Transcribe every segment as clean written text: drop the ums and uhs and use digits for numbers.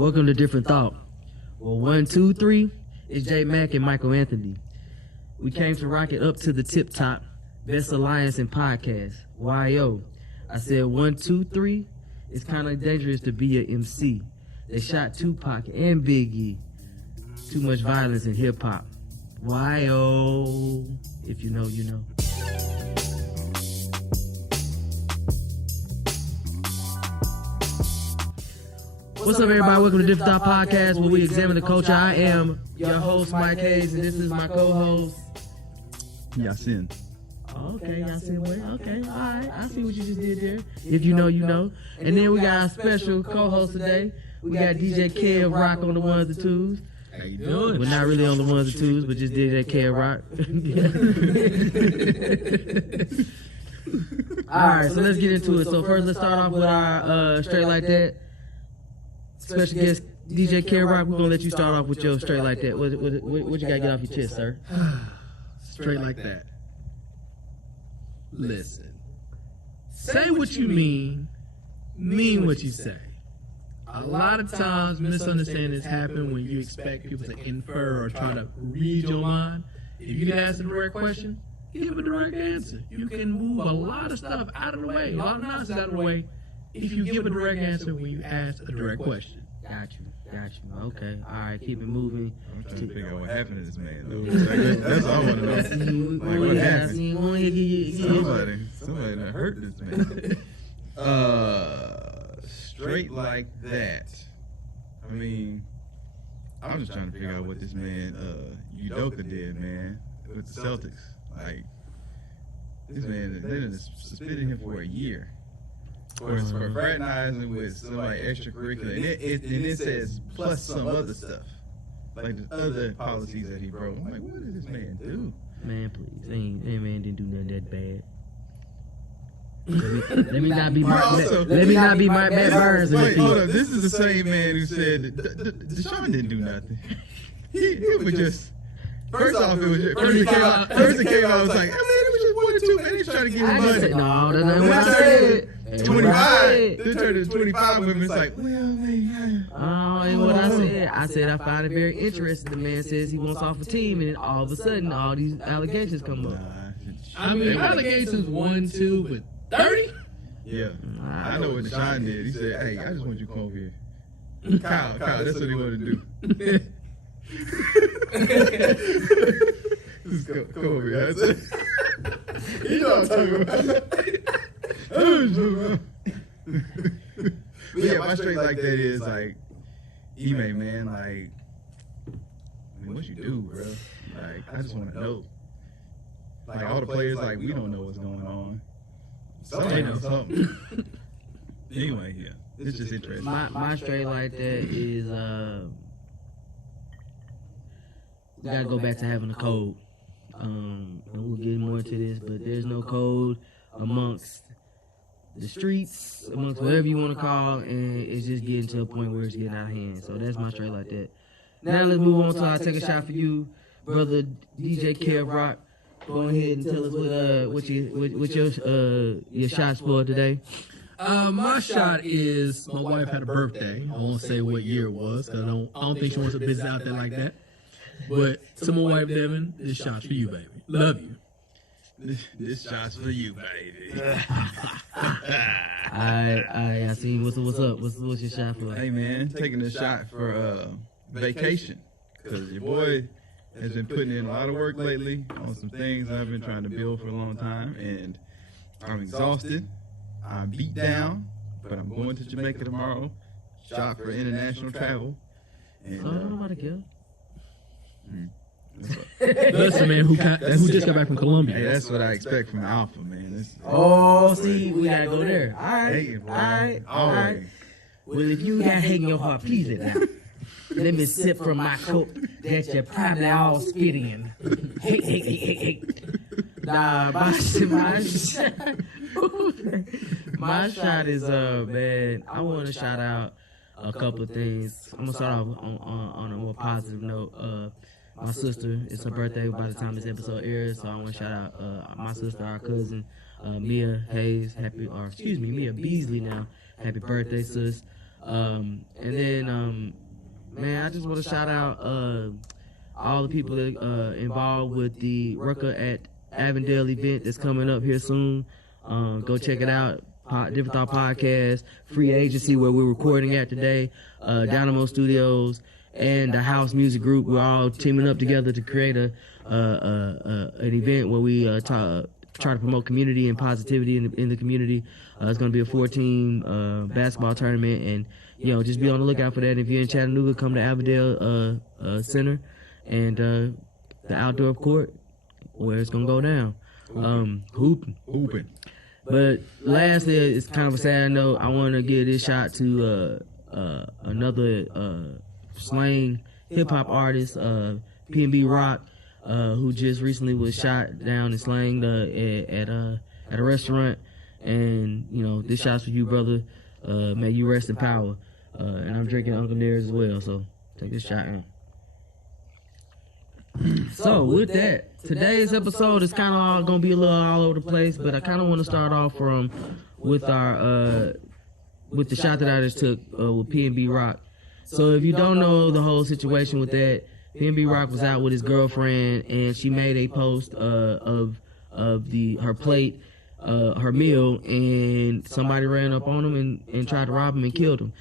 Welcome to Different Thought. Well, 1, 2, 3, it's J Mac and Michael Anthony. We came to rock it up to the tip top. Best Alliance in Podcast. YO. I said 1, 2, 3. It's kind of dangerous to be a MC. They shot Tupac and Biggie. Too much violence in hip hop. YO. If you know, you know. What's up, everybody? Welcome to Different Thought Podcast, where we examine the culture. I am your host, Mike Hayes, and this is my co-host, Yasin. Okay, Yasin. Wait. Okay, all right. I see what you just did there. If you know, you know. And then we got our special co-host today. We got DJ Kev Rock on the ones and twos. How you doing? We're not really on the ones and twos, but just did that Kev Rock. All right, so let's get into it. So first, let's start off with our Straight Like That. Special guest DJ Kev Rock. We're gonna let you start off with your Straight Like That. What you gotta get off your chest, sir? Straight like that. Listen. Say what you mean what you say. A lot of times misunderstandings happen when you expect people to infer or try to read your mind. If you ask a direct question, give a direct answer. You can move a lot of stuff out of the way, a lot of nonsense out of the way, if you give a direct answer when you ask a direct question. Got you. Okay. All right, keep it moving. I'm trying to figure out what happened to this man, dude. That's all I want to know. Like, what happened? Somebody done hurt this man. Straight like that. I mean, I'm just trying to figure out what this man, Udoka did, man, with the Celtics. Like, this man, they done suspended him for a year. For fraternizing with somebody extracurricular, and it says plus some other stuff, like the other policies that he broke. I'm like, what did this man do? Man, please, that man didn't do nothing that bad. Let me not be Matt Burns. Wait, hold up. This is the same man who said Deshaun didn't do nothing. He was just. First off, it was just, first it came out. I was like, man, it was just 1 or 2, man. He's trying to get him money. No, that's not what I said. 25. Then turned to 25 women. It's like, well, man. Oh, and what I said I find it very interesting. The man says he wants off a team, and then all of a sudden, all these allegations come up. I mean, allegations 1, 2, but 30? Yeah. I know what Deshaun did. He said, hey, I just want you to come over here. Kyle, that's what he wanted to do. Just come over here. You know what I'm talking about. But yeah, my straight like that is like, Ime, man, like, I mean, what you do, bro? Like, I just want to know. Like, all the players, like, we don't know what's going on. Somebody knows something. Anyway, yeah, it's just interesting. My straight like that is we gotta go back to having a code. And we'll get more into this, but there's no code amongst the streets, amongst whatever you want to call, and it's just getting to a point where it's getting out of hand. So that's my straight like that. Now let's move on to our Take a Shot for You, brother DJ Kev Rock. Go ahead and tell us what your shots for today. My shot is my wife had a birthday. I won't say what year it was, because I don't think she wants to visit out there like that. But to my wife, Devin, this shot's for you, baby. Love you. This shot's for you, baby. I see. What's up? What's your shot for? Hey, man, taking a shot for vacation, because your boy has been putting in a lot of work lately on some things I've been trying to build for a long time, and I'm exhausted. I'm beat down, but I'm going to Jamaica tomorrow. Shot for international travel. And, I'm about to go. Listen, man, who just got back from Colombia. Hey, that's what I expect from Alpha, man. See, we gotta go there. All right. Well, if you got hate in your heart, please it down. Let me sip from my cup that you're probably all spit in. Hey. Nah, my shot is, man, I want to shout out a couple of things. I'm going to start off on a more positive note. My sister, it's her birthday by the time this episode airs, so I want to shout out my sister, our cousin, Mia Hayes, Mia Beasley now. Happy birthday, sis. And then, man, I just want to shout out all the people that involved with the Rucker at Avondale event that's coming up here soon. Go check it out. Different Thought Podcast, Free Agency, where we're recording at today, Dynamo Studios, and the House Music Group. We're all teaming up together to create an event where we try to promote community and positivity in the community. It's going to be a 4-team basketball tournament, and just be on the lookout for that. If you're in Chattanooga, come to Avondale Center and the outdoor court where it's going to go down. Hooping. But lastly, it's kind of a sad note. I want to give this shot to another slang hip-hop artist, P&B Rock, who just recently was shot down and slang at a restaurant. And, this shot's for you, brother. May you rest in power. And I'm drinking Uncle Near's as well, so take this shot now. So with that, today's episode is kind of all gonna be a little all over the place, but I kind of want to start off with the shot that I just took with P&B Rock. So if you don't know the whole situation with that, P&B Rock was out with his girlfriend, and she made a post of her plate, her meal, and somebody ran up on him and tried to rob him and killed him.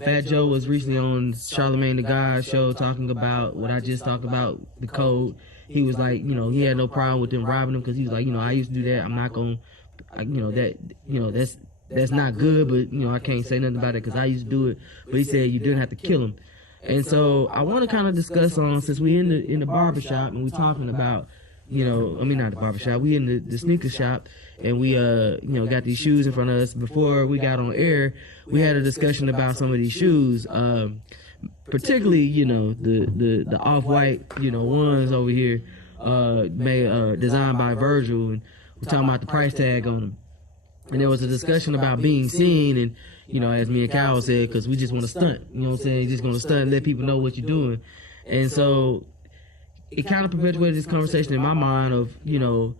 Fat Joe was recently on Charlamagne the God show talking about what I just talked about, the code. He was like, he had no problem with them robbing him because he was like, I used to do that. I'm not going to, that's not good, but, I can't say nothing about it because I used to do it. But he said you didn't have to kill him. And so I want to kind of discuss since we in the barbershop and we talking about, not the barbershop, we in the sneaker shop, and we, got these shoes in front of us. Before we got on air, we had a discussion about some of these shoes, particularly, the off-white, ones over here, designed by Virgil, and we're talking about the price tag on them. And there was a discussion about being seen, and, as me and Kyle said, because we just want to stunt, just going to stunt and let people know what you're doing. And so it kind of perpetuated this conversation in my mind of, a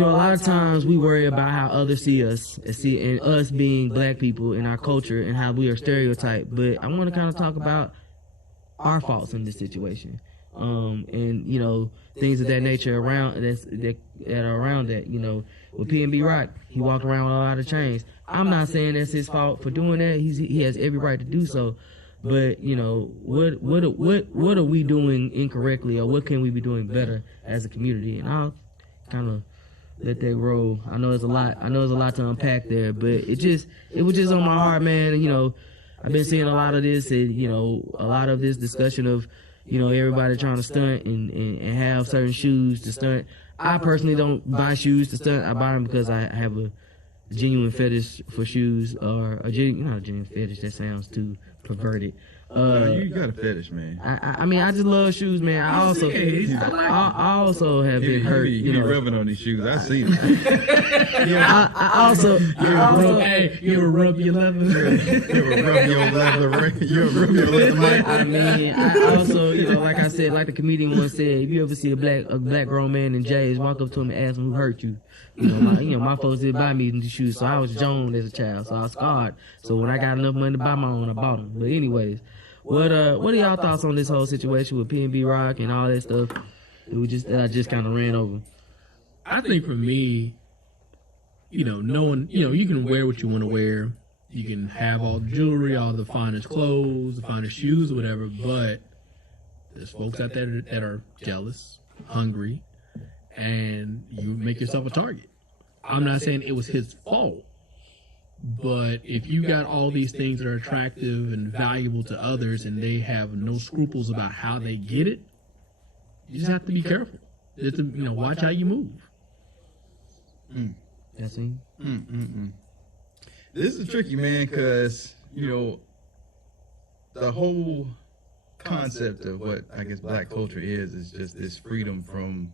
lot of times we worry about how others see us, and us being black people in our culture and how we are stereotyped. But I want to kind of talk about our faults in this situation, and things of that nature around that are around that. With P&B Rock, he walked around with a lot of chains. I'm not saying that's his fault for doing that. He has every right to do so. But what are we doing incorrectly, or what can we be doing better as a community? And I'll kind of let that roll. I know there's a lot to unpack there, but it was just on my heart, man. I've been seeing a lot of this, and a lot of this discussion of everybody trying to stunt and have certain shoes to stunt. I personally don't buy shoes to stunt. I buy them because I have a genuine fetish for shoes, or not a genuine fetish. That sounds too perverted. You got a fetish, man. I just love shoes, man. I also have been hurt. You rubbing on these shoes. I see them. You ever rub your leather? You ever rub your leather? I also, like I said, like the comedian once said, if you ever see a black grown man in J's, walk up to him and ask him who hurt you. My folks did buy me these shoes, so I was Joan as a child, so I was scarred. So when I got enough money to buy my own, I bought them. But anyways, what are y'all thoughts on this whole situation with P&B Rock and all that stuff that I just kind of ran over? I think for me, knowing, you can wear what you want to wear. You can have all the jewelry, all the finest clothes, the finest shoes, or whatever, but there's folks out there that are jealous, hungry, and you make yourself a target. I'm not saying it was his fault, but if you got all these things that are attractive and valuable to others and they have no scruples about how they get it, you just have to be careful. Just to, watch how you move. That's it. This is tricky, man, because, the whole concept of what I guess black culture is just this freedom from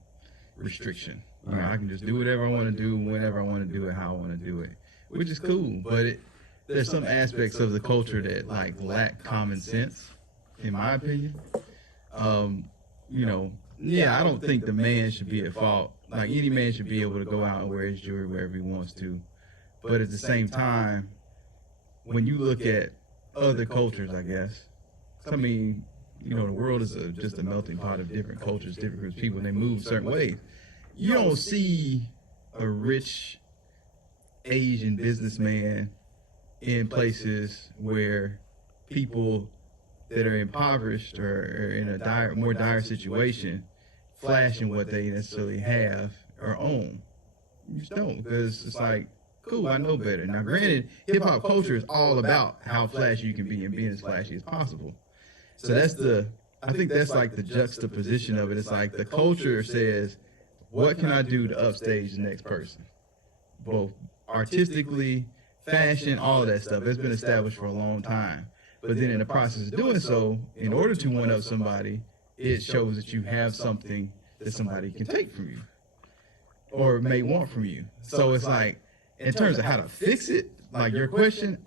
restriction. I can just do whatever I want to do, whenever I want to do it, how I want to do it, which is cool. But there's some aspects of the culture that lack common sense, in my opinion. I don't think the man should be at fault. Any man should be able to go out and wear his jewelry wherever he wants to. But at the same time, when you look at other cultures, I guess. I mean, you know, the world is just a melting pot of different cultures, different groups of people, and they move certain ways. You don't see a rich Asian businessman in places where people that are impoverished or in a more dire situation flashing what they necessarily have or own. You just don't, because it's like, cool, I know better. Now, granted, hip hop culture is all about how flashy you can be and being as flashy as possible. So I think that's like the juxtaposition of it. It's like the culture says, what can I do to upstage the next person? Both artistically, fashion, all of that stuff. It's been established for a long time. But then in the process of doing so, in order to one up somebody, it shows that you have something that somebody can take from you or may want from you. So it's like, in terms of how to fix it, like your question,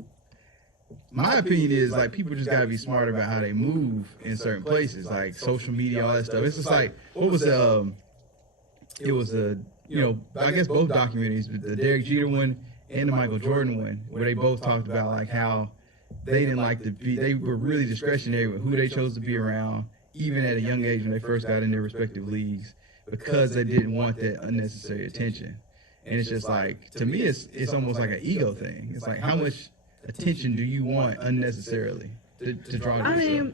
my opinion is like people just gotta be smarter about how they move in certain places, like social media, all that stuff. It's just like, what was it was you know, I guess both documentaries, the Derek Jeter one and the Michael Jordan one, where they both talked about like how they didn't like to be, they were really discretionary with who they chose to be around, even at a young age when they first got in their respective leagues, because they didn't want that unnecessary attention. And it's just like, to me, it's almost like an ego thing. It's like, how much attention do you want unnecessarily to draw yourself? I mean,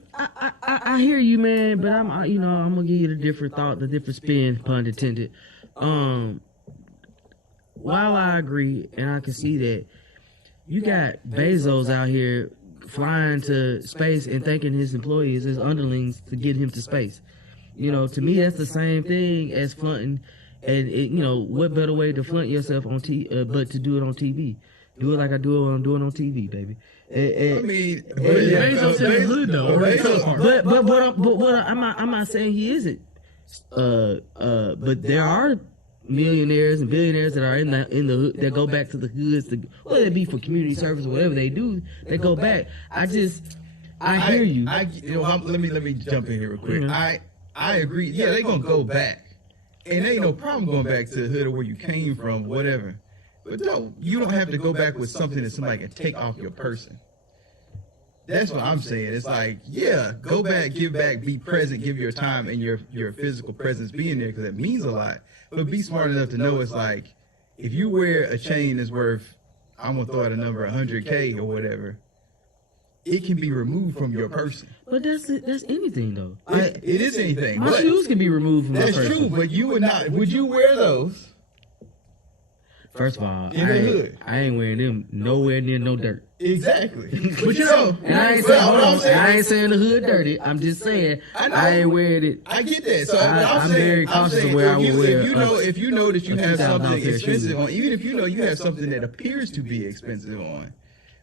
I hear you, man, but I'm gonna give you the different thought, the different spin, pun intended. While I agree, and I can see that, you got Bezos out here flying to space and thanking his employees, his underlings, to get him to space. You know, to me, that's the same thing as flaunting. And what better way to flaunt yourself on but to do it on TV? Do it like I do it when I'm doing on TV, baby. I mean, Bezos in the hood though. But I'm not saying he isn't. But there are millionaires and billionaires that are in the hood that go back to the hoods, whether it be for community service or whatever they do, they go back. I hear you. Let me jump in here real quick. Mhm. I agree. Yeah, they gonna go back, and there ain't no problem going back to the hood or where you came from, whatever. But no, you don't have to go back with something that somebody can take off your person. That's what I'm saying. It's like, yeah, go back, give back, be present, give your time and your physical presence being there, because it means a lot. But be smart enough to know it's like, if you wear a chain that's worth, I'm gonna throw out a number, 100K or whatever, it can be removed from your person. But that's anything though. It is anything. My shoes can be removed from my person. That's true, but you would not. Would you wear those? First of all, In the hood. I ain't wearing them nowhere near no dirt. Exactly. But you know, And I ain't saying the hood dirty. I'm just saying I ain't wearing it. I get that. So I'm very cautious of where I would wear. If you know that you have something $2,000 expensive shoes. on, even if you know you have something that appears to be expensive on,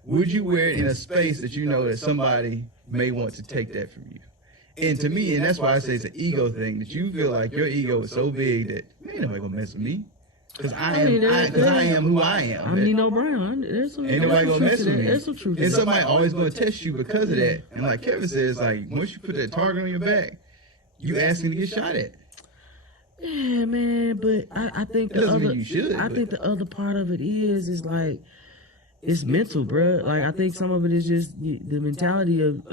would you wear it in a space that you know that somebody may want to take that from you? And to me, and that's why I say it's an ego thing, that you feel like your ego is so big that ain't nobody gonna mess with me. Because I am who I am. I'm Nino Brown. Ain't nobody gonna mess with me. There's some truth. And somebody always gonna test you because of that. And like Kevin says, like, once you put that target on your back, you asking to get shot at. Yeah, man, but I think That doesn't mean you should, I but- think the other part of it is like, it's mental, bro. Like, I think some of it is just the mentality of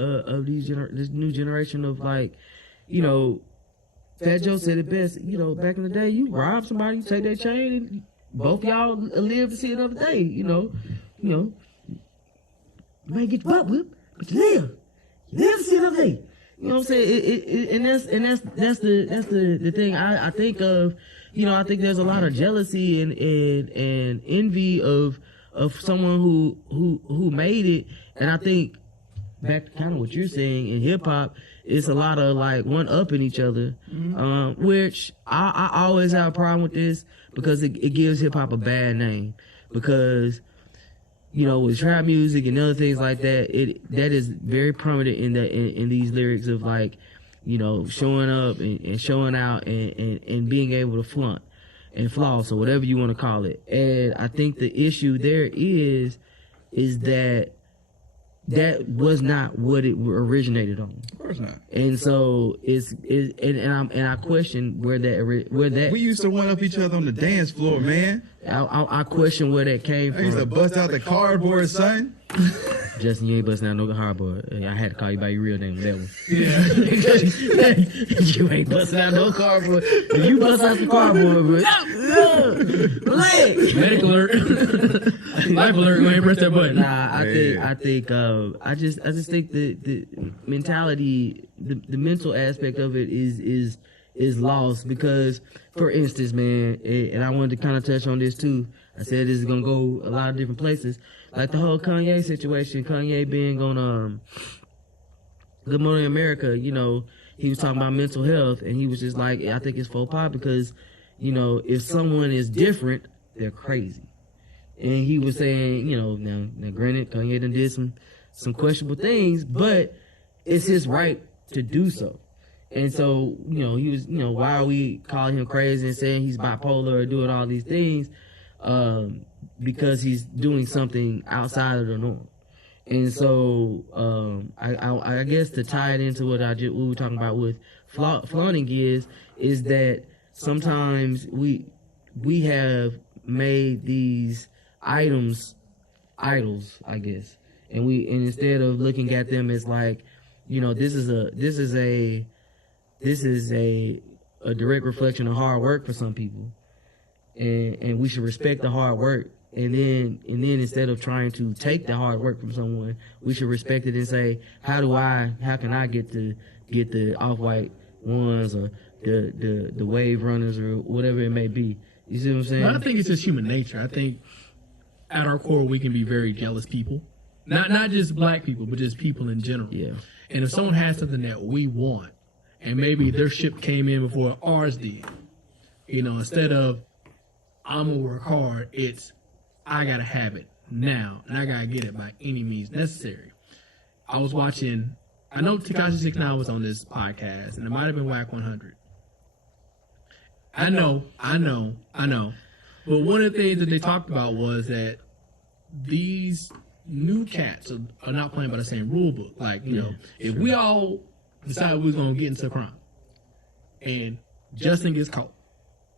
this new generation of, like, Fat Joe said it best. Back in the day, you rob somebody, you take their chain, and both y'all live to see another day. You may get your butt whipped, but you live. You live to see another day. You know what I'm saying? That's the thing I think of. I think there's a lot of jealousy and envy of someone who made it, and I think back to kind of what you're saying in hip hop, it's a lot of like one upping each other, which I always have a problem with this, because it gives hip hop a bad name, because with trap music and other things like that, that is very prominent in these lyrics of like showing up and showing out and being able to flaunt and floss or whatever you want to call it. And I think the issue there is that was not what it originated on. Of course not. And so I question where that We used to one up each other on the dance floor, man. I question where that came I used to from. bust out the cardboard, son. Justin, you ain't busting out no cardboard. I had to call you by your real name with that one. Yeah. You ain't busting out no cardboard. If you bust out some cardboard, bro. Medical alert. Life alert. Go ahead and press that button. Nah, I just think the mentality, the mental aspect of it is lost because, for instance, man, and I wanted to kind of touch on this too. I said this is gonna go a lot of different places, like the whole Kanye situation. Kanye being on Good Morning America, you know, he was talking about mental health, and he was just like, I think it's faux pas because, you know, if someone is different, they're crazy. And he was saying, you know, now granted, Kanye done did some questionable things, but it's his right to do so. And so, you know, he was, you know, why are we calling him crazy and saying he's bipolar or doing all these things? Because he's doing something outside of the norm. And so, I guess to tie it into what we were talking about with flaunting is that sometimes we have made these items idols, I guess, and instead of looking at them as like, you know, this is a direct reflection of hard work for some people, and we should respect the hard work. And then instead of trying to take the hard work from someone, we should respect it and say, how can I get the off-white ones or the wave runners or whatever it may be. You see what I'm saying? Well, I think it's just human nature. I think at our core we can be very jealous people. Not just black people, but just people in general. Yeah. And if someone has something that we want, and maybe their ship came in before ours did, you know, instead of I'm gonna work hard, it's I gotta have it now, and I gotta get it by any means necessary. I was watching, I know Tekashi 6ix9ine was on this podcast, and it might have been Whack 100. I know. But one of the things that they talked about was that these new cats are not playing by the same rule book. Like, you know, if we all decide we're going to get into a crime and Justin gets caught,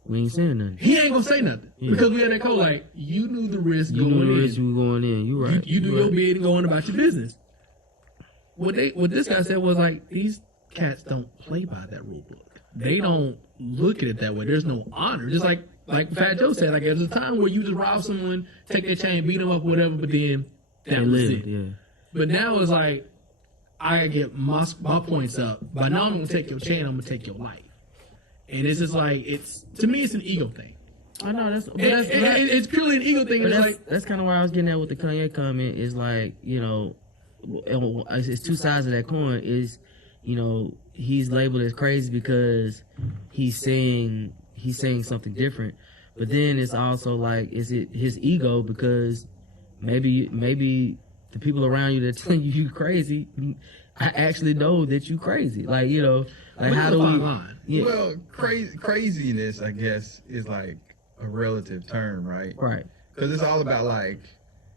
we ain't saying nothing. he ain't going to say nothing. Yeah. Because we had that code, like, you knew the risk you going in. You knew the risk you were going in. You right. You do your bid and go on about your business. What this guy said was, like, these cats don't play by that rule book. They don't look at it that way. There's no honor. Just like Fat Joe said, like there's a time where you just rob someone, take their chain, beat them up, whatever, but then that was it. Yeah. But now it's like, I get my points up. But now I'm gonna take your chain, I'm gonna take your life. And it's just like, to me it's an ego thing. I know it's purely an ego thing. But that's kind of why I was getting at with the Kanye comment. Is like, you know, it's two sides of that coin. Is, you know, he's labeled as crazy because he's saying something different, but then it's also like, is it his ego because maybe the people around you that telling you crazy, I actually know that you crazy. Like, you know, like how do we? Yeah. Well, craziness, I guess, is like a relative term, right? Right. Because it's all about like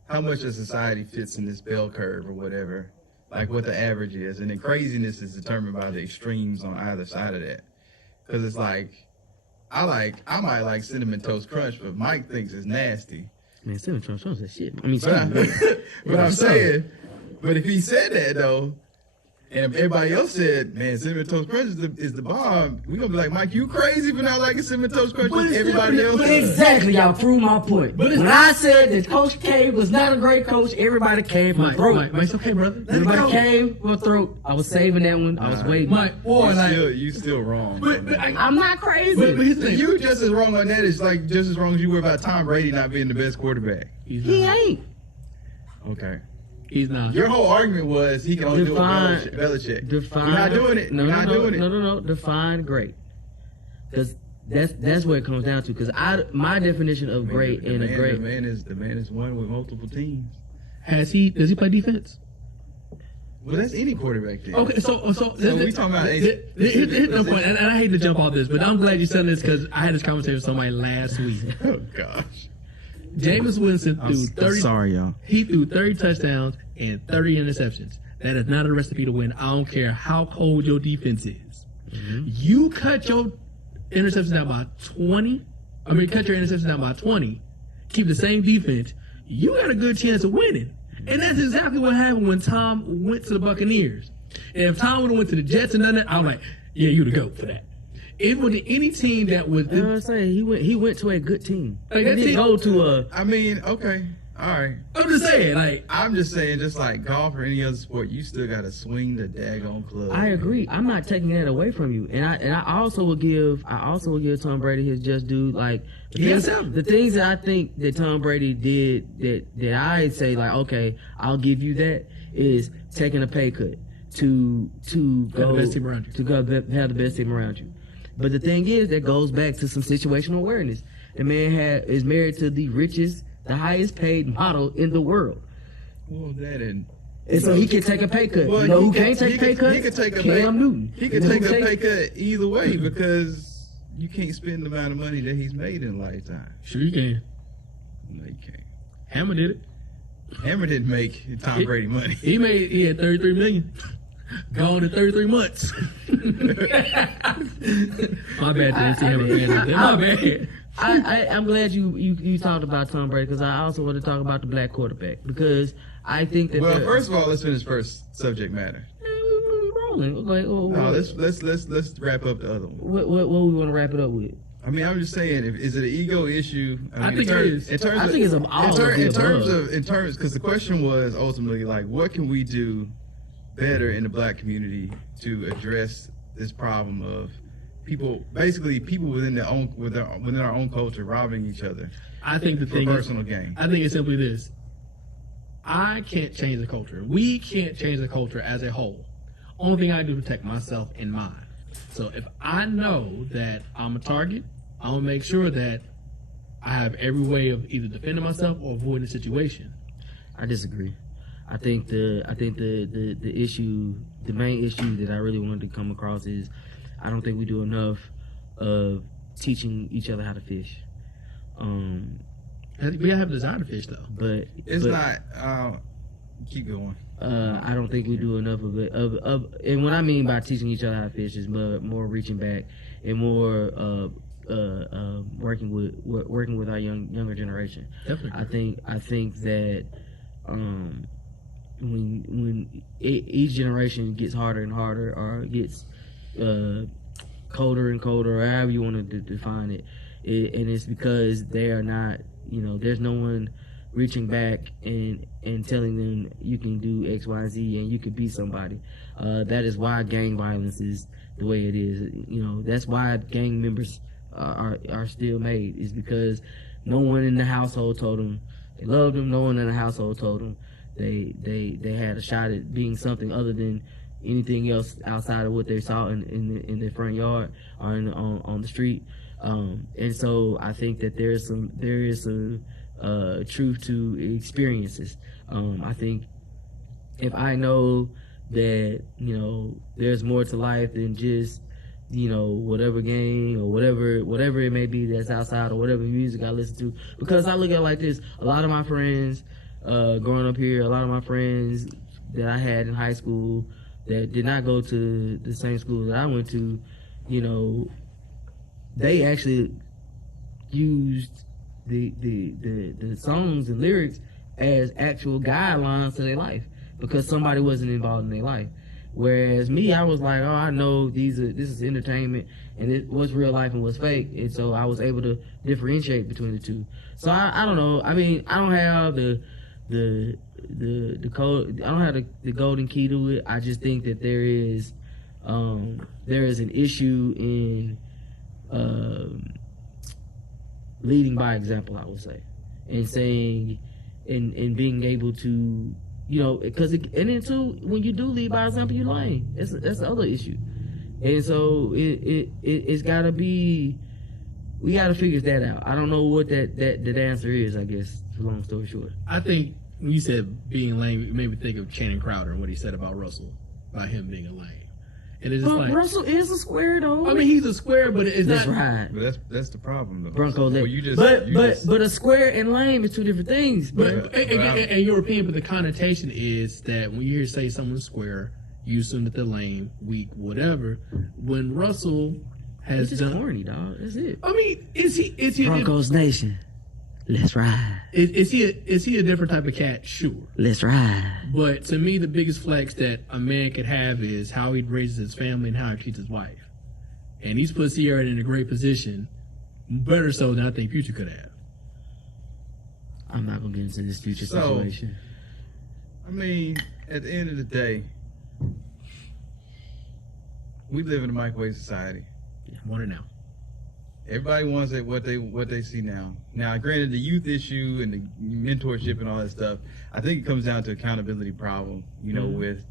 how much of society fits in this bell curve or whatever. Like what the average is, and then craziness is determined by the extremes on either side of that. Because it's like, I might like Cinnamon Toast Crunch, but Mike thinks it's nasty. Man, Cinnamon Toast Crunch is shit. I mean, but I'm saying, but if he said that though, and everybody else said, man, Cinnamon Toast Crunch is the bomb, we gonna be like, Mike, you crazy for not liking Cinnamon Toast Crunch with everybody else? But exactly, y'all proved my point. But when I said that Coach K was not a great coach, everybody came for my throat. Mike, it's okay, brother. Everybody came for my throat. I was saving that one. I was waiting. Mike, boy, you still wrong. But I'm not crazy. But you just as wrong on that is like just as wrong as you were about Tom Brady not being the best quarterback. He ain't. Okay. He's not. Your whole argument was he can only do it Belichick. Define. You're not doing it. No. Define great. Because that's what it comes down to. Because my definition of great and a great. The man is one with multiple teams. Does he play defense? Well, that's any quarterback thing. Okay, so we talking about here's no point, and I hate to jump off this, but I'm glad you said this because I had this conversation with somebody last week. Oh gosh. Jameis Winston threw 30. Sorry, y'all. He threw 30 touchdowns and 30 interceptions. That is not a recipe to win. I don't care how cold your defense is. Mm-hmm. You cut your interceptions down by 20. Cut your interceptions down by 20. Keep the same defense. You got a good chance of winning. And that's exactly what happened when Tom went to the Buccaneers. And if Tom would have went to the Jets and done that, I'm like, yeah, you the GOAT for that. It was any team that was. You know what I'm saying? He went to a good team. Like, He that didn't team- go to a. I mean, okay, all right. I'm just saying, like, I'm just saying, just like golf or any other sport, you still got to swing the daggone club. I agree. I'm not taking that away from you, and I also will give Tom Brady his just due. Like the things that I think that Tom Brady did that I say like, okay, I'll give you that, is taking a pay cut to go the best team around you. to go have the best team around you. But the thing is, that goes back to some situational awareness. The man is married to the richest, the highest paid model in the world. Well, that and so he can take a pay cut. Well, You know he who could- can't take he pay could- cuts? he could take a Cam pay- Newton. he could You know take who a pay cut either way because you can't spend the amount of money that he's made in a lifetime. sure you can. No, you can't. Hammer did it. Hammer didn't make Tom Brady money. He had $33 million. Gone in 33 months. My bad, Nancy Hammer fans out there. My bad. I'm glad you talked about Tom Brady, because I also want to talk about the black quarterback, because I think that Well, first of all, let's finish first subject matter. we rolling. Like, No, let's wrap up the other one. what we want to wrap it up with? I mean, I'm just saying, is it an ego issue? I think it is. In terms I of, think it's all of the above. in terms, because the question was ultimately like, what can we do better in the black community to address this problem of people within our own culture robbing each other I think the for thing is, personal gain? I think it's simply this. I can't change the culture. We can't change the culture as a whole. Only thing I do to protect myself and mine. So if I know that I'm a target, I'm gonna make sure that I have every way of either defending myself or avoiding the situation. I disagree. I think the issue, the main issue that I really wanted to come across is, I don't think we do enough of teaching each other how to fish. We have a desire to fish though. But It's but, not. Keep going. I don't think we do enough of it. And what I mean by teaching each other how to fish is more reaching back and more working with our younger generation. Definitely. I think that when each generation gets harder and harder, or gets colder and colder, or however you want to define it, and it's because they are not, there's no one reaching back and telling them you can do X, Y, Z, and you could be somebody. That is why gang violence is the way it is. That's why gang members are still made, is because no one in the household told them they loved them. No one in the household told them they had a shot at being something other than anything else outside of what they saw in their front yard or on the street. And so I think that there is some truth to experiences. I think if I know that there's more to life than just whatever gang or whatever it may be that's outside, or whatever music I listen to, because I look at it like this: a lot of my friends growing up here, a lot of my friends that I had in high school that did not go to the same school that I went to, they actually used the songs and lyrics as actual guidelines to their life, because somebody wasn't involved in their life. Whereas me, I was like, oh, I know this is entertainment, and what's real life and what's fake, and so I was able to differentiate between the two. So I don't know. I mean, I don't have the code. I don't have the golden key to it. I just think that there is an issue in leading by example, I would say, and saying, and being able to, because and then too, when you do lead by example, you lying. That's the other issue, and so it's gotta be. We gotta figure that out. I don't know what that answer is. I guess, long story short. I think when you said being lame, it made me think of Channing Crowder and what he said about Russell, about him being a lame. And it's just But like, Russell is a square though. I mean, he's a square, but it's That's not. right. But that's the problem, though. Bronco Well, leg. you But a square and lame is two different things. But and European, but the connotation is that when you hear say someone's square, you assume that they're lame, weak, whatever. When Russell has He's just done, corny, dog. That's it. I mean, is he? Broncos Nation. Let's ride. Is he a different type of cat? Sure. Let's ride. But to me, the biggest flex that a man could have is how he raises his family and how he treats his wife. And he's put Sierra in a great position, better so than I think Future could have. I'm not gonna get into this Future So- situation. I mean, at the end of the day, we live in a microwave society. I want it now. Everybody wants it what they see now. Now, granted, the youth issue and the mentorship and all that stuff, I think it comes down to accountability problem. You know, with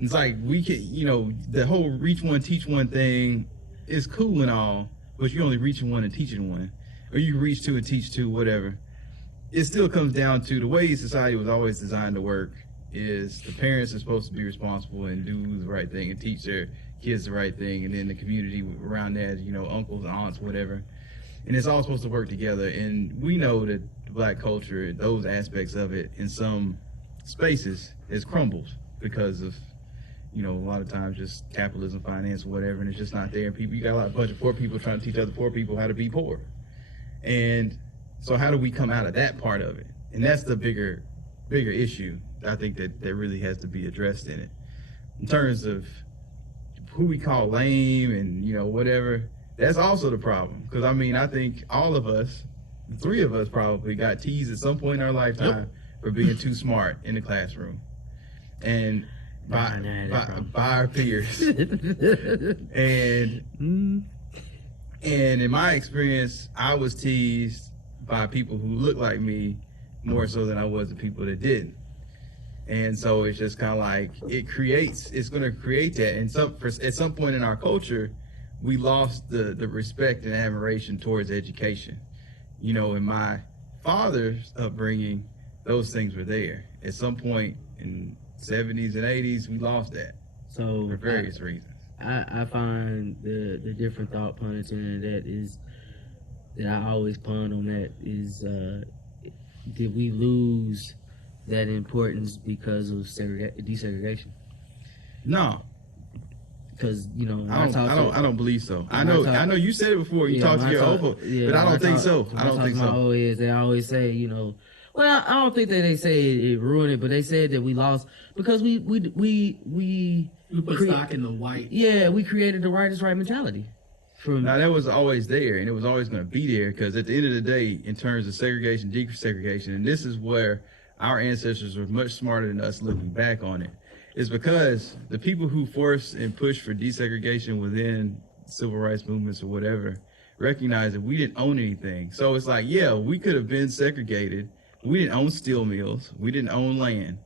it's like we can, you know, the whole reach one, teach one thing is cool and all, but you're only reaching one and teaching one, or you reach two and teach two, whatever. It still comes down to the way society was always designed to work. Is the parents are supposed to be responsible and do the right thing and teach their kids the right thing, and then the community around that, you know, uncles, aunts, whatever, and it's all supposed to work together. And we know that the black culture, those aspects of it, in some spaces, is crumbles because of, you know, a lot of times just capitalism, finance, whatever, and it's just not there. And people, you got a bunch of poor people trying to teach other poor people how to be poor, and so how do we come out of that part of it? And that's the bigger issue. I think that really has to be addressed in it, in terms of who we call lame and, you know, whatever. That's also the problem, because I mean, I think all of us, the three of us probably got teased at some point in our lifetime for being too smart in the classroom, and by our peers. And in my experience, I was teased by people who look like me more so than I was the people that didn't. And so it's just kind of like it's going to create that. And at some point in our culture, we lost the respect and admiration towards education. You know, in my father's upbringing, those things were there. At some point in 70s and 80s, we lost that So for various reasons. I find the different thought punch in that is that I always pond on that is did we lose that importance because of desegregation? No, Because you know I don't believe so. I know you said it before. You talked to your Opa, but I don't think so. I don't think so. They always say, you know, well, I don't think that they say it ruined it, but they said that we lost because we put stock in the white. Yeah, we created the right is right mentality. Now that was always there, and it was always going to be there, because at the end of the day, in terms of segregation, desegregation, and this is where our ancestors were much smarter than us looking back on it, is because the people who forced and pushed for desegregation within civil rights movements or whatever recognized that we didn't own anything. So it's like, yeah, we could have been segregated. We didn't own steel mills. We didn't own land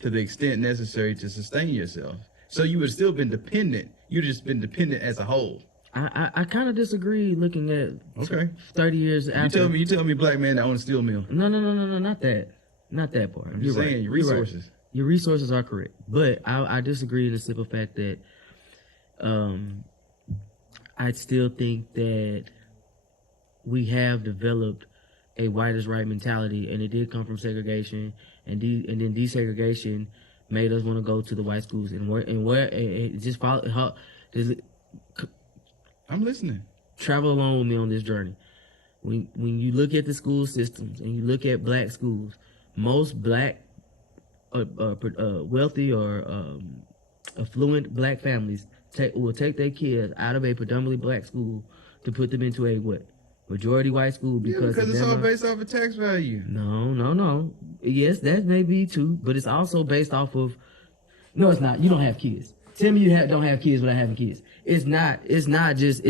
to the extent necessary to sustain yourself. So you would have still been dependent. You'd just been dependent as a whole. I kind of disagree. Looking at 30 years after. You tell me, black man that owns a steel mill. No, not that part. I'm just saying, right. your resources. Right. Your resources are correct, but I disagree in the simple fact that I still think that we have developed a white is right mentality, and it did come from segregation, and then desegregation made us want to go to the white schools and where it just follow. I'm listening. Travel along with me on this journey. When you look at the school systems and you look at black schools, most black, wealthy or affluent black families will take their kids out of a predominantly black school to put them into a what? Majority white school because it's all based off of tax value. No. Yes, that may be too, but it's also based off of. No, it's not. You don't have kids. Tell me you don't have kids without having kids. It's not just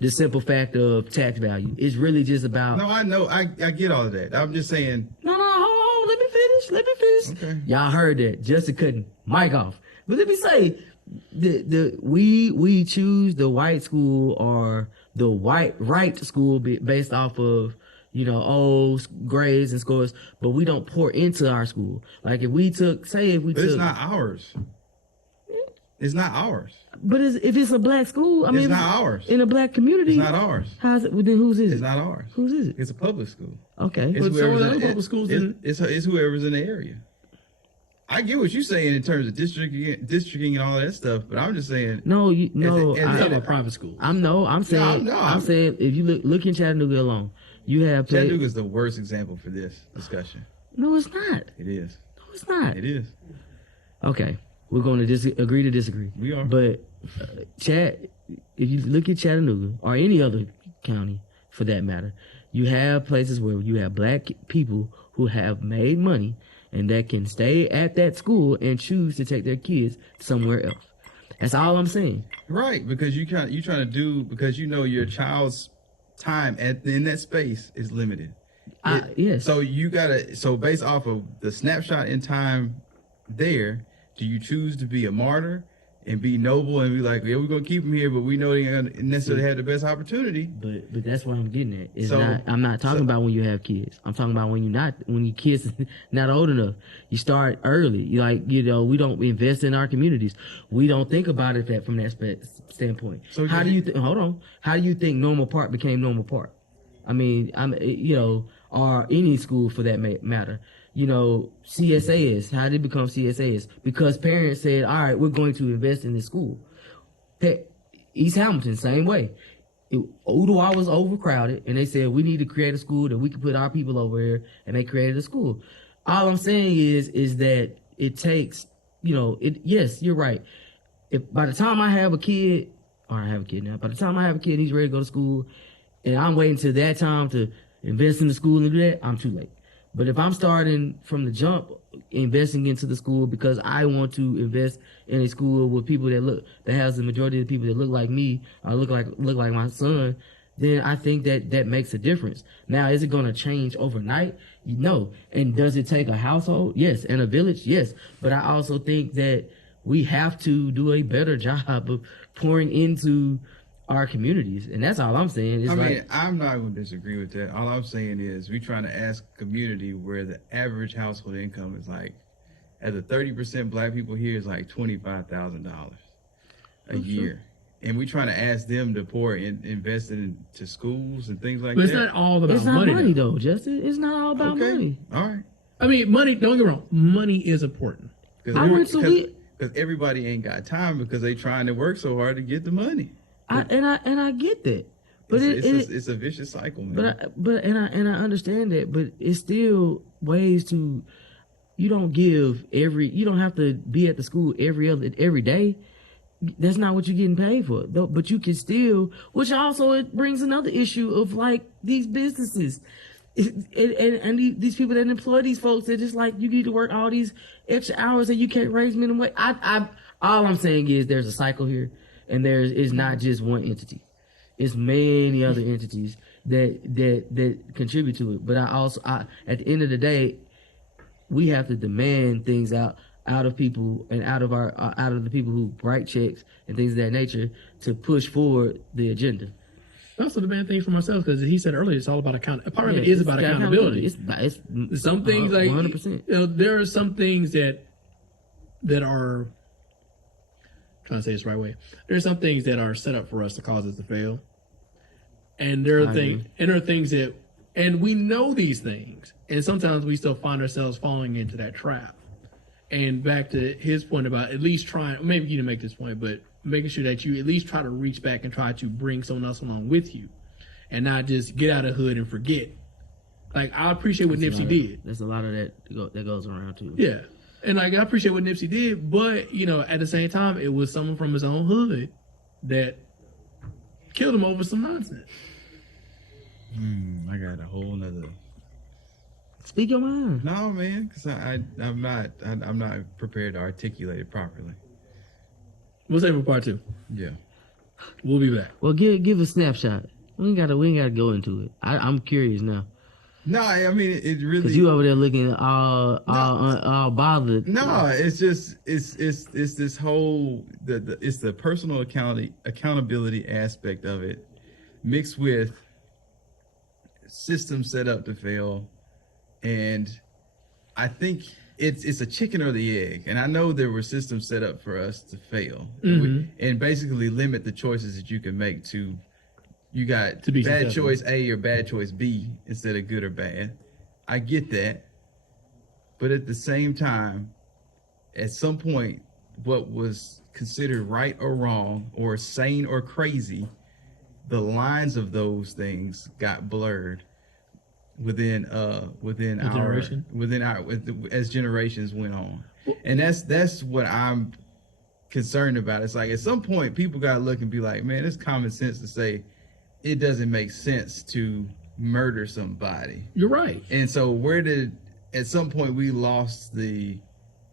the simple fact of tax value. It's really just about. No, I know. I get all of that. I'm just saying. No, hold on. Let me finish. Okay. Y'all heard that. Justin couldn't. Mic off. But let me say, we choose the white school or the right school based off of, you know, grades and scores, but we don't pour into our school. Like if we took. It's not ours. It's not ours. But if it's a black school, I mean, it's not ours. In a black community, it's not ours. How's it? Well, then whose is it? It's not ours. Whose is it? It's a public school. Okay. It's public schools. It's whoever's in the area. I get what you're saying in terms of districting and all that stuff, but I'm just saying. I'm about private schools. I'm saying if you look in Chattanooga alone, You have Chattanooga is the worst example for this discussion. No, it's not. It is. No, it's not. It is. Okay, we're going to agree to disagree. We are. But if you look at Chattanooga or any other county for that matter, you have places where you have black people who have made money and that can stay at that school and choose to take their kids somewhere else. That's all I'm saying. Right, because you trying to do, because you know your child's time in that space is limited. Yes. So you gotta, so based off of the snapshot in time there, do you choose to be a martyr and be noble and be like, yeah, we're gonna keep them here, but we know they ain't gonna necessarily have the best opportunity? But that's what I'm getting at. It's So- not. I'm not talking about when you have kids. I'm talking about when your kids not old enough. You start early. We don't invest in our communities. We don't think about it from that standpoint. So how do you hold on? How do you think Normal Park became Normal Park? I mean, or any school for that matter. CSAs. How did it become CSAs? Because parents said, all right, we're going to invest in this school. East Hamilton, same way. Ooltewah was overcrowded, and they said, we need to create a school that we can put our people over here, and they created a school. All I'm saying is that it takes, yes, you're right. If by the time I have a kid, or I have a kid now, by the time I have a kid and he's ready to go to school, and I'm waiting till that time to invest in the school and do that, I'm too late. But if I'm starting from the jump, investing into the school because I want to invest in a school with people that has the majority of the people that look like me or look like my son, then I think that makes a difference. Now, is it going to change overnight? No. And does it take a household? Yes. And a village? Yes. But I also think that we have to do a better job of pouring into our communities, and that's all I'm saying. I'm not going to disagree with that. All I'm saying is we're trying to ask a community where the average household income is like, as a 30% black people here is like $25,000 a year. And we're trying to ask them to invest into schools and things like But that. it's not all about it's not money. money though, Justin. It's not all about money. All right. I mean, money, don't get me wrong, money is important. Because everybody ain't got time because they trying to work so hard to get the money. I get that, but it's a vicious cycle, man. I understand that, but it's still ways to. You don't have to be at the school every day. That's not what you're getting paid for. But you can still, which also it brings another issue of like these businesses, and these people that employ these folks. They're just like, you need to work all these extra hours and you can't raise minimum wage. All I'm saying is there's a cycle here. And it's not just one entity; it's many other entities that contribute to it. But at the end of the day, we have to demand things out of people and out of the people who write checks and things of that nature to push forward the agenda. I also demand things for myself because he said earlier it's all about accountability. Part of it is about accountability. It's some things 100%. There are some things that are. Trying to say this the right way. There's some things that are set up for us to cause us to fail, and there are things that, and we know these things, and sometimes we still find ourselves falling into that trap. And back to his point about at least trying, maybe you didn't make this point, but making sure that you at least try to reach back and try to bring someone else along with you, and not just get out of the hood and forget. Like I appreciate what Nipsey did. There's a lot of that goes around too. Yeah. And like I appreciate what Nipsey did, but at the same time, it was someone from his own hood that killed him over some nonsense. I got a whole nother. Speak your mind. No, man, because I'm not prepared to articulate it properly. We'll save it for part 2. Yeah. We'll be back. Well, give a snapshot. We ain't gotta go into it. I'm curious now. No, I mean it really. Cause you over there looking all bothered. No, it's just it's this whole it's the personal accountability aspect of it, mixed with systems set up to fail, and I think it's a chicken or the egg. And I know there were systems set up for us to fail, and basically limit the choices that you can make to. You got to be bad successful. choice A or bad choice B instead of good or bad. I get that. But at the same time, at some point, what was considered right or wrong or sane or crazy, the lines of those things got blurred within our generation? as generations went on, and that's what I'm concerned about. It's like at some point people gotta look and be like, man, it's common sense to say it doesn't make sense to murder somebody. You're right. And so at some point we lost the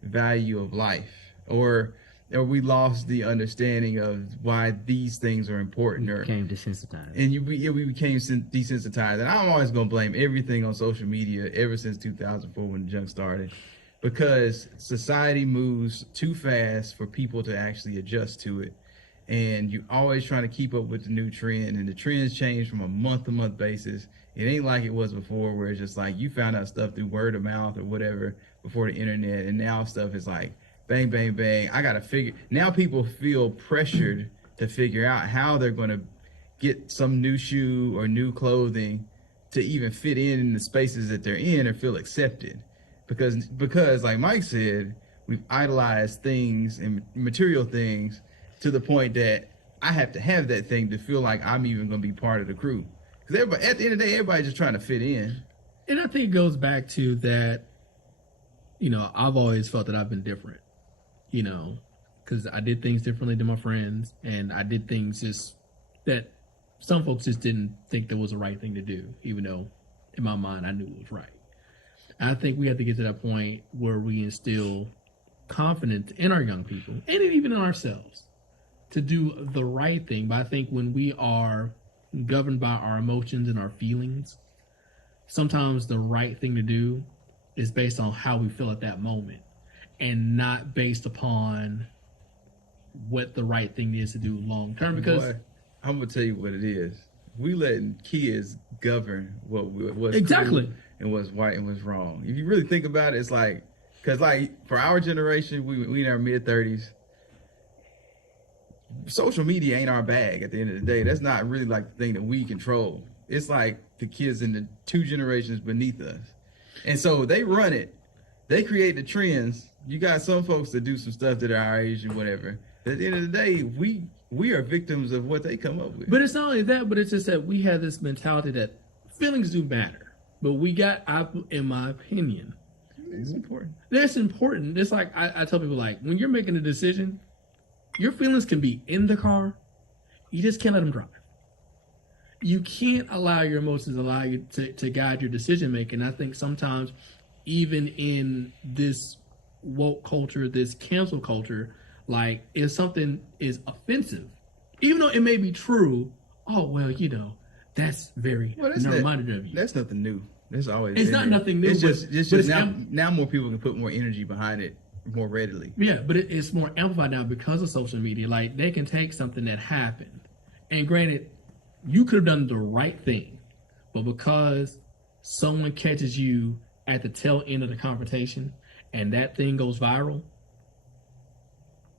value of life, or we lost the understanding of why these things are important, or Became desensitized. and we became desensitized. And I'm always gonna blame everything on social media ever since 2004 when the junk started, because society moves too fast for people to actually adjust to it, and you always trying to keep up with the new trend, and the trends change from a month-to-month basis. It ain't like it was before, where it's just like you found out stuff through word of mouth or whatever before the internet, and now stuff is like bang, bang, bang. I gotta figure. Now people feel pressured to figure out how they're gonna get some new shoe or new clothing to even fit in the spaces that they're in or feel accepted, because like Mike said, we've idolized things and material things to the point that I have to have that thing to feel like I'm even gonna be part of the crew. Because everybody, at the end of the day, everybody's just trying to fit in. And I think it goes back to that, I've always felt that I've been different, because I did things differently than my friends, and I did things just that some folks just didn't think that was the right thing to do, even though in my mind I knew it was right. And I think we have to get to that point where we instill confidence in our young people, and even in ourselves, to do the right thing. But I think when we are governed by our emotions and our feelings, sometimes the right thing to do is based on how we feel at that moment, and not based upon what the right thing is to do long term. Because Boy, I'm gonna tell you what it is. We letting kids govern what's Exactly. cool and what's right and what's wrong. If you really think about it, it's like, because like for our generation, we in our mid-30s. Social media ain't our bag at the end of the day. That's not really like the thing that we control. It's like the kids in the 2 generations beneath us. And so they run it. They create the trends. You got some folks that do some stuff that are our age and whatever. But at the end of the day, we are victims of what they come up with. But it's not only that, but it's just that we have this mentality that feelings do matter. But we got, in my opinion, It's important. that's important. It's like I tell people, like, when you're making a decision, your feelings can be in the car. You just can't let them drive. You can't allow your emotions allow you to guide your decision making. I think sometimes, even in this woke culture, this cancel culture, like if something is offensive, even though it may be true, oh well, that's very narrow-minded of you. That's nothing new. That's always. It's not there. nothing new. It's just but it's now more people can put more energy behind it more readily. Yeah, but it's more amplified now because of social media. Like, they can take something that happened, and granted, you could have done the right thing, but because someone catches you at the tail end of the confrontation and that thing goes viral,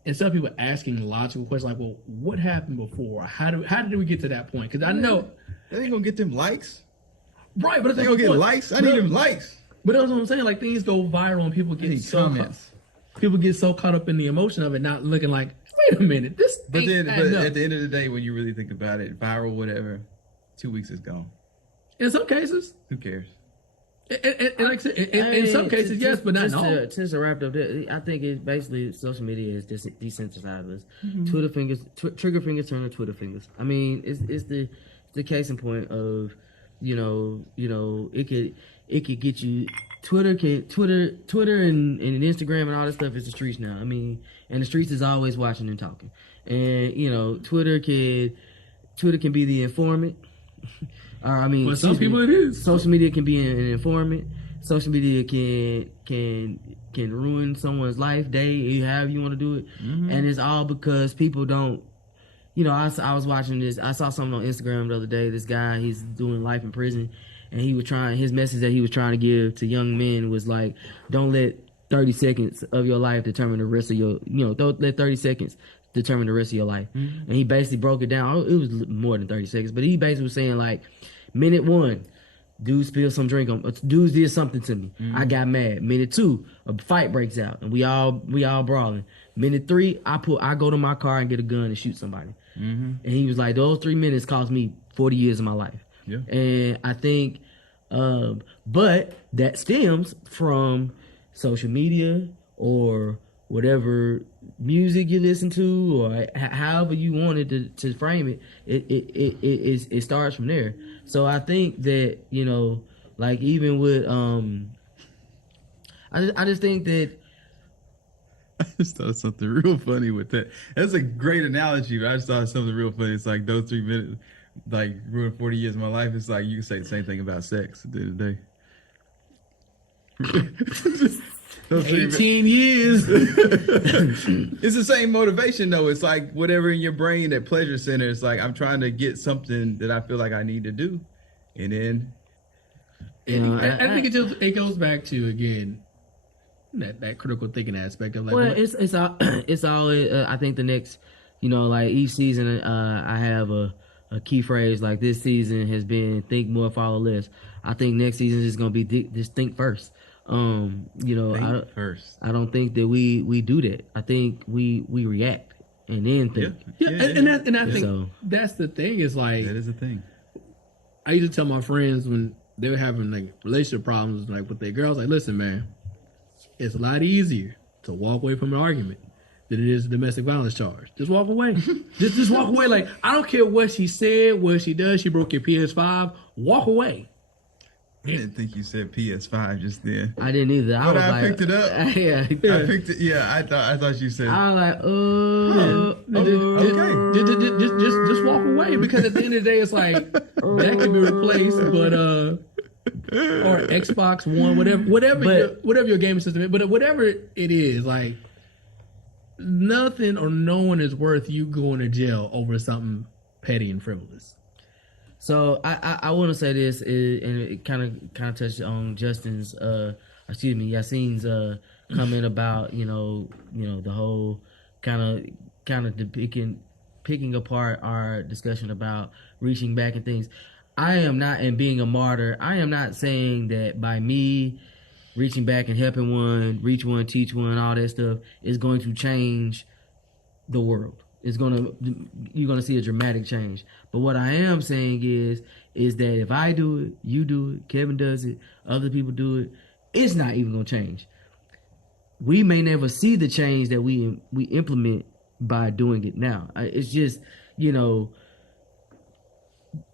instead of people asking logical questions like, well, what happened before? How did we get to that point? Because I know They ain't gonna get them likes. right, but They gonna get likes. I need them likes. But that's what I'm saying. Like, things go viral and people get people get so caught up in the emotion of it, not looking like, wait a minute, this. But ain't then, adding but up. at the end of the day, when you really think about it, viral, whatever, 2 weeks is gone. In some cases, Who cares? and like I said, in some cases, yes, but not in all. Just to wrap up, I think it's basically social media has desensitized us. Trigger fingers turn to Twitter fingers. I mean, it's the case in point of, it could get you. Twitter and Instagram and all that stuff is the streets now. I mean, and the streets is always watching and talking. And Twitter can be the informant. Or I mean, For some people it is. Social media can be an informant. Social media can ruin someone's life, day, however you want to do it. Mm-hmm. And it's all because people don't. I was watching this. I saw something on Instagram the other day. This guy, he's doing life in prison. And his message that he was trying to give to young men was like, don't let 30 seconds of your life determine the rest of your, don't let 30 seconds determine the rest of your life. Mm-hmm. And he basically broke it down. It was more than 30 seconds, but he basically was saying like, minute 1, dude spilled some drink on, dudes did something to me. Mm-hmm. I got mad. Minute 2, a fight breaks out and we all brawling. Minute 3, I go to my car and get a gun and shoot somebody. Mm-hmm. And he was like, those 3 minutes cost me 40 years of my life. Yeah. And I think But that stems from social media or whatever music you listen to, or however you wanted to frame it. It starts from there. So I think that, you know, like even with I just think that I just thought something real funny with that. That's a great analogy, but I just thought something real funny. It's like those 3 minutes, like ruined 40 years of my life. It's like you can say the same thing about sex at the end of the day. Those 3 minutes. 18 years. It's the same motivation though. It's like whatever in your brain, that pleasure center. It's like I'm trying to get something that I feel like I need to do, and then you know, I think it goes back to, again, that critical thinking aspect of like. Well, it's all. I think the next, you know, like each season, I have a key phrase. Like this season has been think more, follow less. I think next season is gonna be just think first. You know, I don't think that we do that. I think we react and then think. And I think that's the thing. Is like that is a thing. I used to tell my friends when they were having like relationship problems, like with their girls, like, listen, man, it's a lot easier to walk away from an argument than it is a domestic violence charge. Just walk away. just walk away. Like, I don't care what she said, what she does. She broke your PS5. Walk away. I didn't think you said PS5 just then. I didn't either. But I picked it up. Yeah. I picked it. Yeah, I thought you said. I was like, okay. Just walk away, because at the end of the day, it's like that can be replaced, but or Xbox One, whatever your gaming system is, but whatever it is, like nothing or no one is worth you going to jail over something petty and frivolous. So I want to say this, and it kind of touched on Justin's, Yassine's comment about you know the whole kind of picking apart our discussion about reaching back and things. I am not, and being a martyr, I am not saying that by me reaching back and helping one, reach one, teach one, all that stuff is going to change the world. You're gonna see a dramatic change. But what I am saying is that if I do it, you do it, Kevin does it, other people do it, it's not even gonna change. We may never see the change that we implement by doing it now. It's just, you know,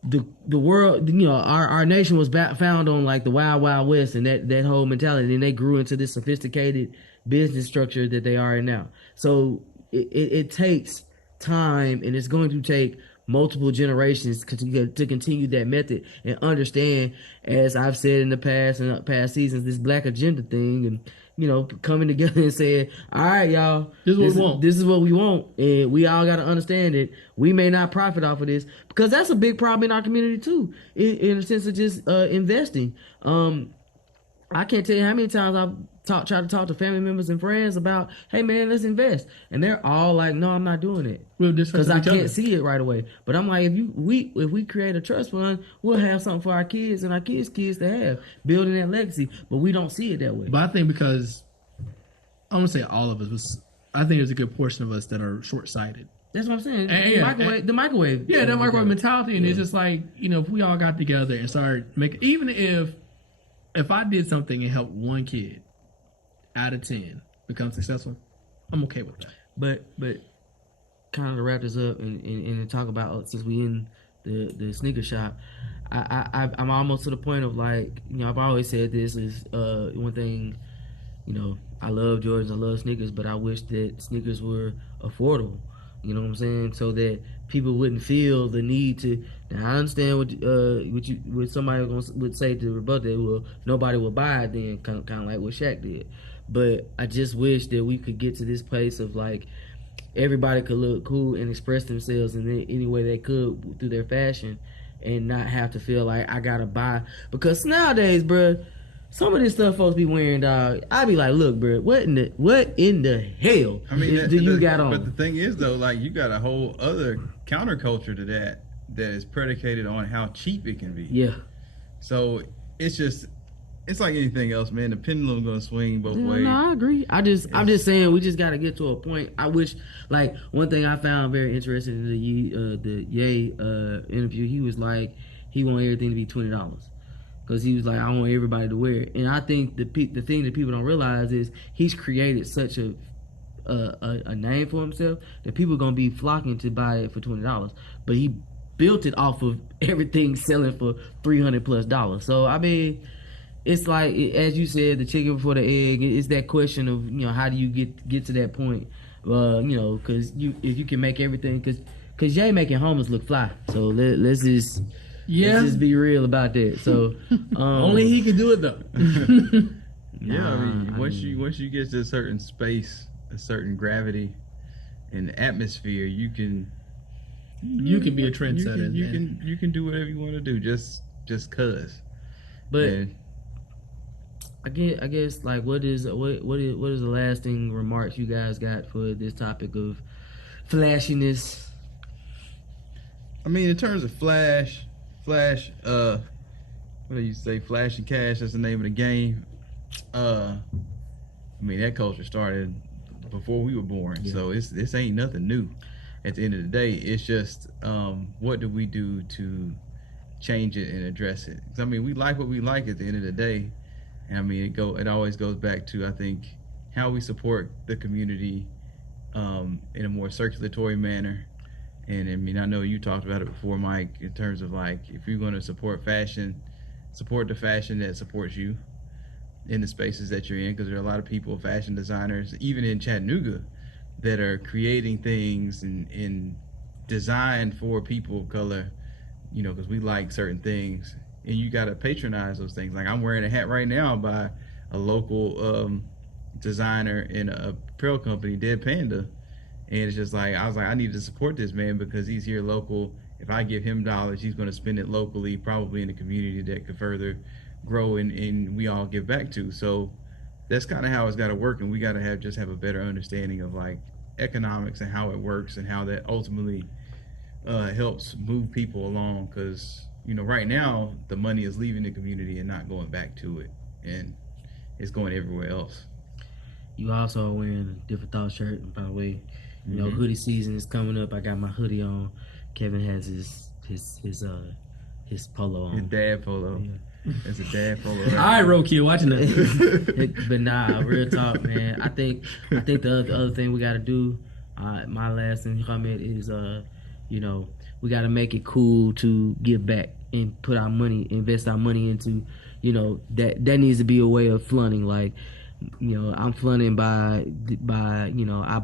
the world, you know, our nation was found on like the Wild Wild West and that whole mentality, and they grew into this sophisticated business structure that they are in now. So it takes time, and it's going to take multiple generations to continue that method and understand, as I've said in the past and past seasons, this black agenda thing, and you know, coming together and saying, all right, y'all, this is what we want, and we all got to understand it. We may not profit off of this, because that's a big problem in our community too, in a sense of just investing. I can't tell you how many times I've tried to talk to family members and friends about, hey man, let's invest, and they're all like, no, I'm not doing it, because I can't see it right away. But I'm like, if we create a trust fund, we'll have something for our kids and our kids' kids to have, building that legacy. But we don't see it that way. But I think because I won't say all of us, I think there's a good portion of us that are short-sighted. That's what I'm saying. The microwave. Yeah, that microwave mentality, and it's just like, you know, if we all got together and started making, even if I did something and helped one kid out of 10 become successful, I'm okay with that. But kind of to wrap this up and talk about, since we in the sneaker shop, I'm almost to the point of, like, you know, I've always said this is one thing, you know, I love Jordans, I love sneakers, but I wish that sneakers were affordable. You know what I'm saying? So that people wouldn't feel the need to. Now I understand what somebody would say to rebut that. Well, nobody will buy it then, kind of like what Shaq did. But I just wish that we could get to this place of, like, everybody could look cool and express themselves in any way they could through their fashion, and not have to feel like I gotta buy. Because nowadays, bruh, some of this stuff folks be wearing, dog, I be like, look, bro, what in the hell do you got on? But the thing is, though, like, you got a whole other counterculture to that is predicated on how cheap it can be. Yeah. So it's like anything else, man. The pendulum's gonna swing both ways. No, I agree. I'm just saying we just gotta get to a point. I wish, like, one thing I found very interesting in the Ye interview, he was like, he want everything to be $20. because he was like, I want everybody to wear it. And I think the thing that people don't realize is he's created such a name for himself that people are gonna be flocking to buy it for $20. But he built it off of everything selling for $300+. So I mean, it's like, as you said, the chicken before the egg. It's that question of, you know, how do you get to that point? You know, because if you can make everything, because Jay making homeless look fly. So let's just be real about that. So only he can do it though. Yeah, I mean, once you get to a certain space, a certain gravity and atmosphere, you can be a trendsetter. You can do whatever you want to do, just cause. But And I guess like what is the lasting remarks you guys got for this topic of flashiness? I mean, in terms of flash, what do you say? Flash and cash. That's the name of the game. I mean, that culture started before we were born, so this ain't nothing new. At the end of the day, it's just what do we do to change it and address it? 'Cause, I mean, we like what we like at the end of the day, and I mean, it always goes back to, I think, how we support the community in a more circulatory manner. And I mean, I know you talked about it before, Mike, in terms of like, if you're going to support fashion, support the fashion that supports you in the spaces that you're in, because there are a lot of people, fashion designers, even in Chattanooga, that are creating things and designed for people of color, you know, because we like certain things, and you got to patronize those things. Like, I'm wearing a hat right now by a local designer in a apparel company, Dead Panda. And it's just like, I was like, I need to support this man because he's here local. If I give him dollars, he's going to spend it locally, probably in a community that could further grow and we all give back to. So that's kind of how it's got to work. And we got to have a better understanding of like economics and how it works and how that ultimately helps move people along. Because, you know, right now the money is leaving the community and not going back to it. And it's going everywhere else. You also are wearing a Different Thought shirt, by the way. You know, hoodie season is coming up. I got my hoodie on. Kevin has his polo on. His dad polo. Yeah. It's a dad polo. All right, Roki, watching that. But nah, real talk, man. I think the other thing we got to do, my last comment is, you know, we got to make it cool to give back and put our money, invest our money into, you know, that needs to be a way of flaunting. Like, you know, I'm flaunting by you know, I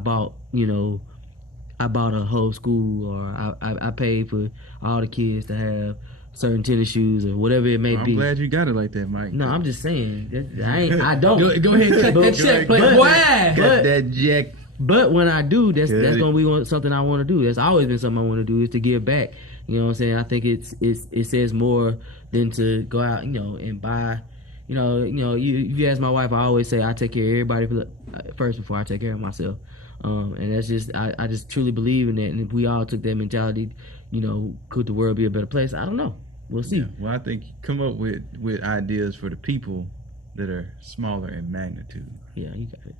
bought a whole school, or I paid for all the kids to have certain tennis shoes or whatever it may be. I'm glad you got it like that, Mike. No, I'm just saying. I don't. Go ahead and cut that check. But why? Cut that jack. But when I do, that's gonna be something I want to do. That's always been something I want to do, is to give back. You know what I'm saying? I think it says more than to go out, you know, and buy. You know, if you ask my wife, I always say I take care of everybody first before I take care of myself. And that's just, I just truly believe in that. And if we all took that mentality, you know, could the world be a better place? I don't know. We'll see. Yeah. Well, I think come up with ideas for the people that are smaller in magnitude. Yeah, you got it.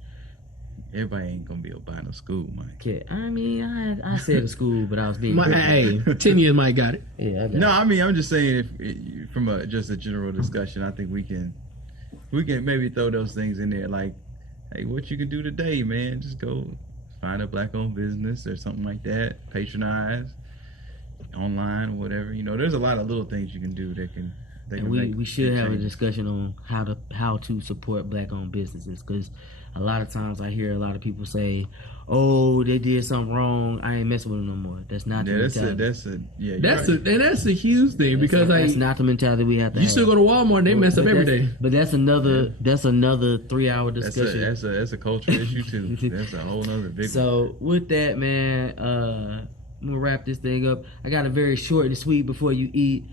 Everybody ain't gonna be able to buy no school, Mike. Okay. I mean, I said school, but I was being. Hey, 10 years, Mike got it. Yeah. I mean, I'm just saying, from just a general discussion, I think we can maybe throw those things in there, like, hey, what you can do today, man? Just go find a black-owned business or something like that, patronize online, whatever. You know, there's a lot of little things you can do that can. And we should have a discussion on how to support black-owned businesses, because a lot of times I hear a lot of people say, "Oh, they did something wrong. I ain't messing with them no more." That's not the mentality. That's a huge thing, because that's not the mentality we have to. You still go to Walmart and they mess up every day. But that's another 3-hour discussion. That's a cultural issue too. That's a whole other big. So with that, man, I'm gonna wrap this thing up. I got a very short and sweet before you eat.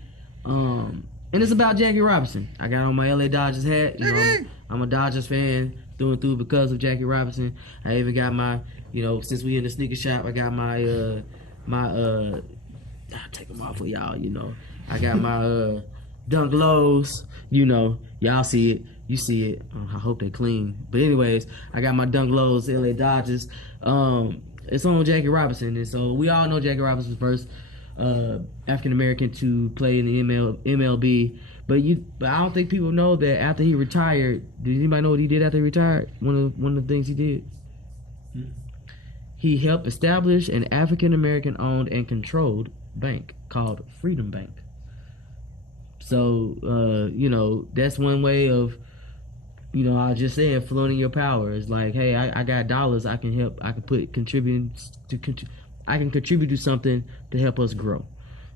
And it's about Jackie Robinson. I got on my LA Dodgers hat. You know, I'm a Dodgers fan through and through because of Jackie Robinson. I even got my, you know, since we in the sneaker shop, I got my I'll take them off for y'all, you know. I got my Dunk Lows, you know. Y'all see it. You see it. I hope they clean. But anyways, I got my Dunk Lows, LA Dodgers. It's on Jackie Robinson. And so we all know Jackie Robinson's first African American to play in the MLB. But I don't think people know that after he retired. Does anybody know what he did after he retired? One of the things he did. He helped establish an African American owned and controlled bank called Freedom Bank. So that's one way of, I was just saying, flaunting your power. It's like, hey, I got dollars. I can help. I can contribute to something to help us grow,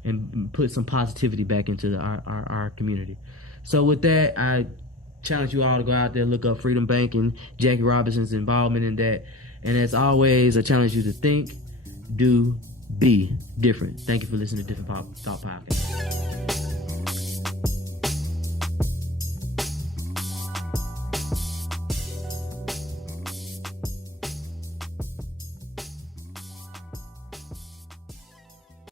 and put some positivity back into our community. So with that, I challenge you all to go out there, look up Freedom Bank and Jackie Robinson's involvement in that. And as always, I challenge you to think, do, be different. Thank you for listening to Different Thought Podcast.